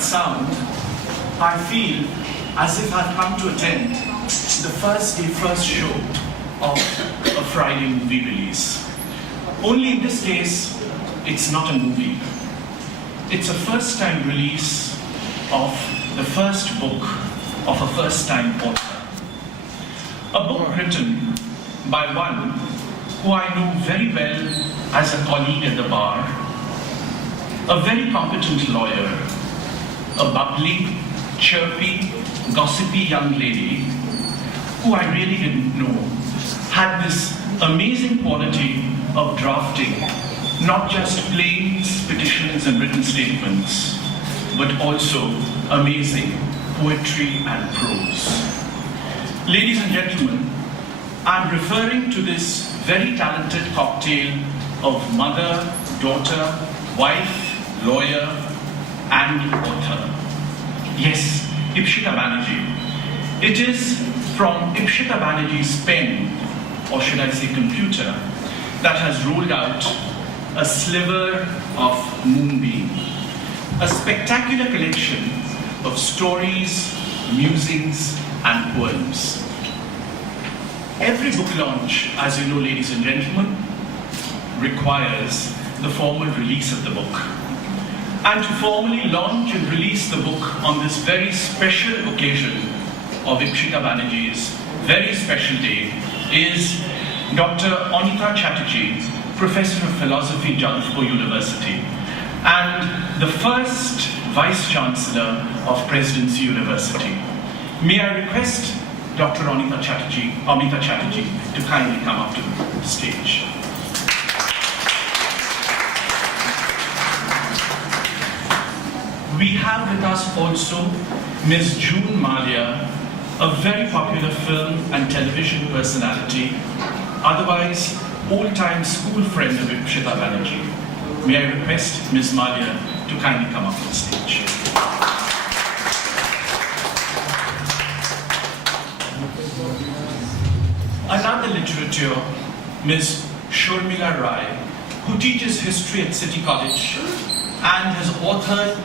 might sound, I feel as if I've come to attend the first show of a Friday movie release. Only in this case, it's not a movie. It's a first-time release of the first book of a first-time author. A book written by one who I know very well as a colleague at the bar, a very competent lawyer, a bubbly, chirpy, gossipy young lady who I really didn't know had this amazing quality of drafting not just plains, petitions and written statements, but also amazing poetry and prose. Ladies and gentlemen, I'm referring to this very talented cocktail of mother, daughter, wife, lawyer, and author. Yes, Ipsita Banerjee. It is from Ipsita Banerjee's pen, or should I say computer, that has rolled out a sliver of Moonbeam, a spectacular collection of stories, musings, and poems. Every book launch, as you know, ladies and gentlemen, requires the formal release of the book. And to formally launch and release the book on this very special occasion of Ipsita Banerjee's very special day is Dr. Anita Chatterjee, Professor of Philosophy, Jadavpur University, and the first Vice-Chancellor of Presidency University. May I request Dr. Anita Chatterjee to kindly come up to the stage. We have with us also Ms. June Malia, a very popular film and television personality, otherwise old-time school friend of Ipsita Banerjee. May I request Ms. Malia to kindly come up to the stage. Another literature, Ms. Shurmila Rai, who teaches history at City College and has authored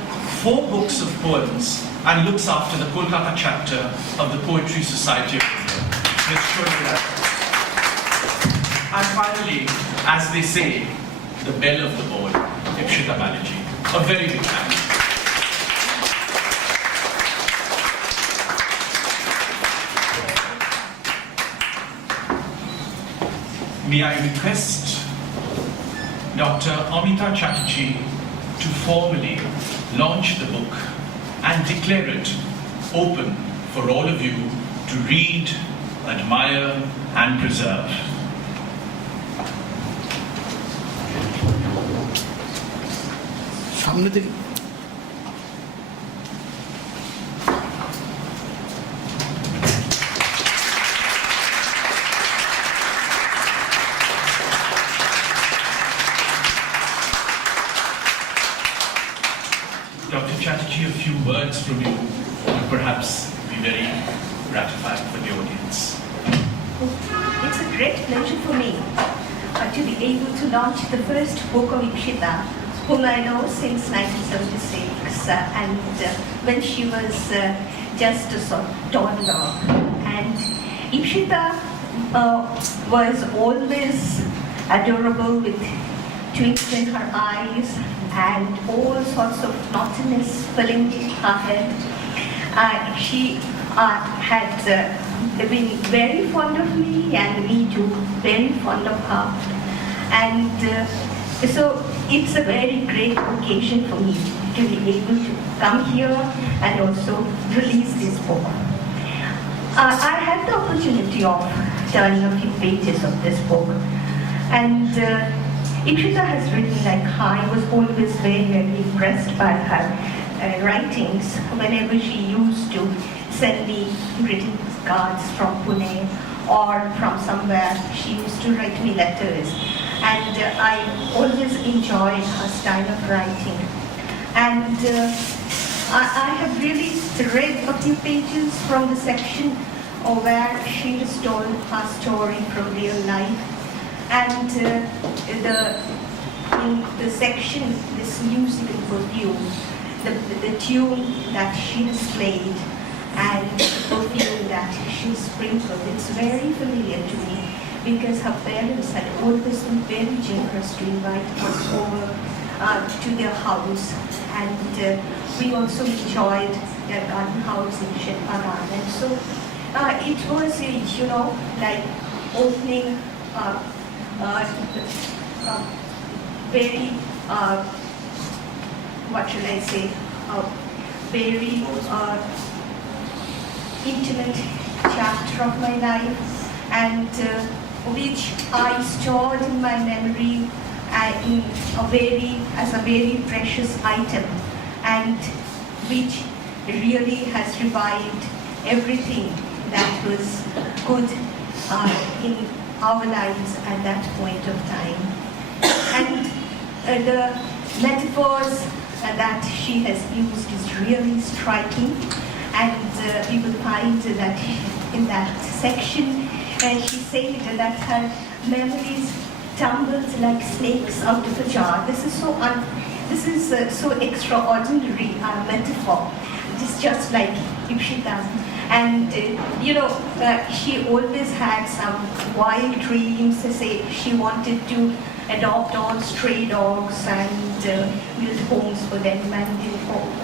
4 books of poems and looks after the Kolkata chapter of the Poetry Society of India. Ms. Shurmila Rai. And finally, as they say, the belle of the ball, Ipsita Banerjee. A very big hand. May I request Dr. Amita Chatterjee to formally launch the book and declare it open for all of you to read, admire, and preserve. Dr. Chatterjee, a few words from you would perhaps be very gratifying for the audience. It's a great pleasure for me to be able to launch the first book of Ipsita, whom I know since 1976, and when she was just a sort of toddler. And Ipsita was always adorable with twinkles in her eyes and all sorts of naughtiness filling her head. She had been very fond of me, and me too, very fond of her. And so it's a very great occasion for me to be able to come here and also release this book. I had the opportunity of turning a few pages of this book, and Ipsita has written like her. I was always very, very impressed by her writings whenever she used to send me greeting cards from Pune or from somewhere. She used to write me letters, and I always enjoyed her style of writing. And I have really read a few pages from the section where she has told her story from real life. And in the section, this musical perfume, the tune that she has played and the perfume that she sprinkled, it's very familiar to me because her parents had always been very generous to invite us over to their house, and we also enjoyed their garden house in Shetparan. And so it was, like opening very, what should I say, very intimate chapter of my life, and which I stored in my memory as a very precious item, and which really has revived everything that was good in our lives at that point of time. And the metaphors that she has used is really striking, and you will find that in that section she said that her memories tumbled like snakes out of a jar. This is so extraordinary metaphor. It is just like Ipsita. And she always had some wild dreams. Say she wanted to adopt all stray dogs and build homes for them. And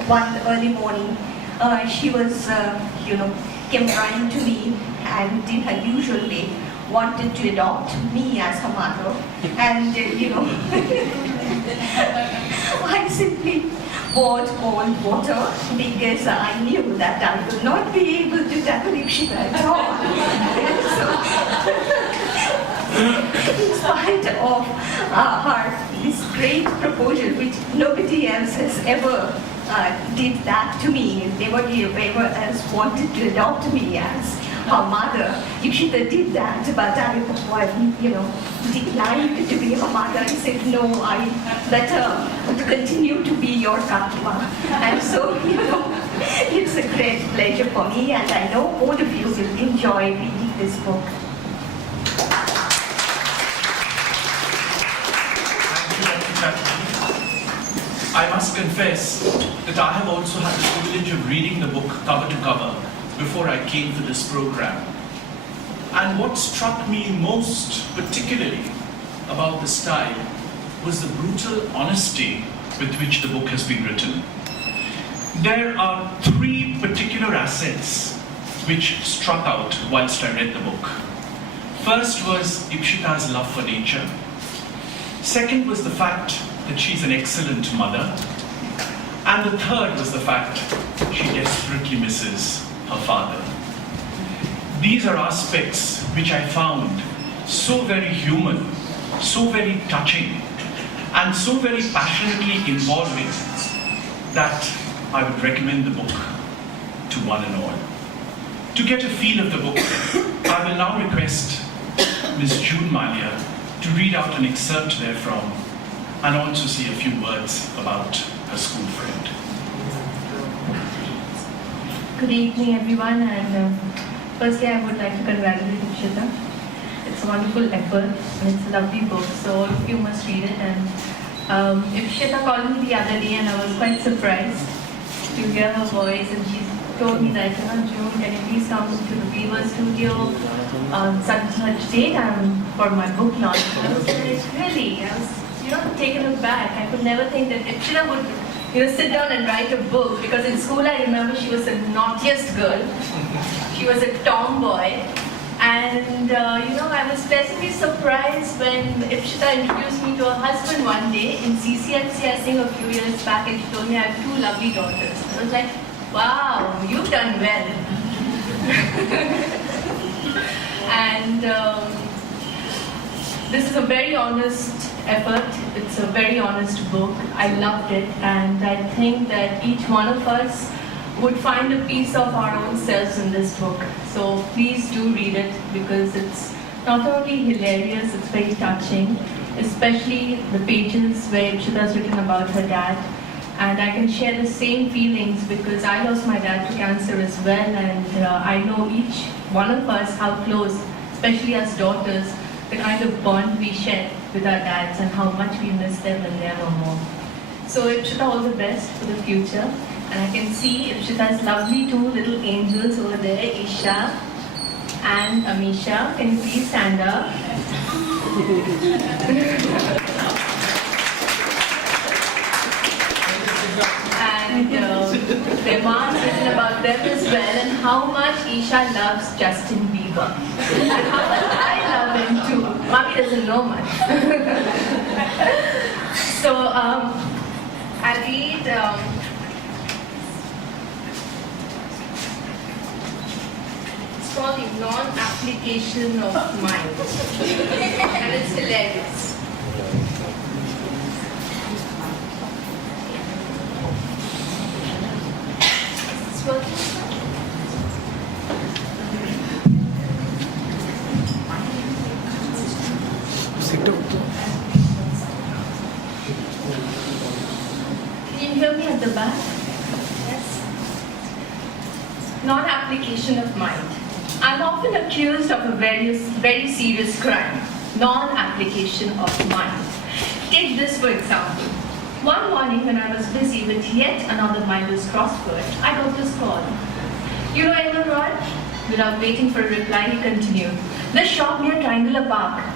one early morning, she was, came running to me, and in her usual way, wanted to adopt me as her mother. And I simply poured cold water because I knew that I would not be able to tackle Ipsita at all. So, in spite of this great proposal, which nobody else has ever did that to me, nobody ever else wanted to adopt me as her mother. Ipsita did that, but I, declined to be her mother. I said, no, I better continue to be your Katma. And so, it's a great pleasure for me, and I know all of you will enjoy reading this book. I must confess that I have also had the privilege of reading the book cover to cover before I came for this program. And what struck me most particularly about the style was the brutal honesty with which the book has been written. There are three particular assets which struck out whilst I read the book. First was Ipsita's love for nature. Second was the fact that she's an excellent mother. And the third was the fact she desperately misses her father. These are aspects which I found so very human, so very touching, and so very passionately involving that I would recommend the book to one and all. To get a feel of the book, I will now request Ms. June Malia to read out an excerpt therefrom and also say a few words about her school friend. Good evening, everyone, and firstly I would like to congratulate Ipsita. It's a wonderful effort and it's a lovely book, so all of you must read it. And Ipsita called me the other day and I was quite surprised to hear her voice, and she told me that, June, can you please come to the Weaver studio on such and such date for my book launch. I was like, really? I was taken aback. I could never think that Ipsita would sit down and write a book, because in school I remember she was the naughtiest girl. She was a tomboy, and I was pleasantly surprised when Ipsita introduced me to her husband one day in CCMC, I think a few years back, and she told me I have two lovely daughters. I was like, wow, you've done well. And this is a very honest effort. It's a very honest book. I loved it, and I think that each one of us would find a piece of our own selves in this book. So please do read it, because it's not only hilarious, it's very touching, especially the pages where Ipsita has written about her dad. And I can share the same feelings because I lost my dad to cancer as well, and I know each one of us how close, especially as daughters, the kind of bond we share with our dads and how much we miss them when they are no more. So Ipsita, all the best for the future. And I can see Ipsita's lovely two little angels over there, Isha and Amisha. Can you please stand up? And their mom's written about them as well, and how much Isha loves Justin Bieber. And how much I love him too. Mommy doesn't know much. So I'll read it's called the non-application of mind. And it's hilarious. It's working. Can you hear me at the back? Yes. Non-application of mind. I'm often accused of a very serious crime. Non-application of mind. Take this for example. One morning when I was busy with yet another mindless crossword, I got this call. You know Edward Roy? Without waiting for a reply, he continued. The shop near Triangular Park.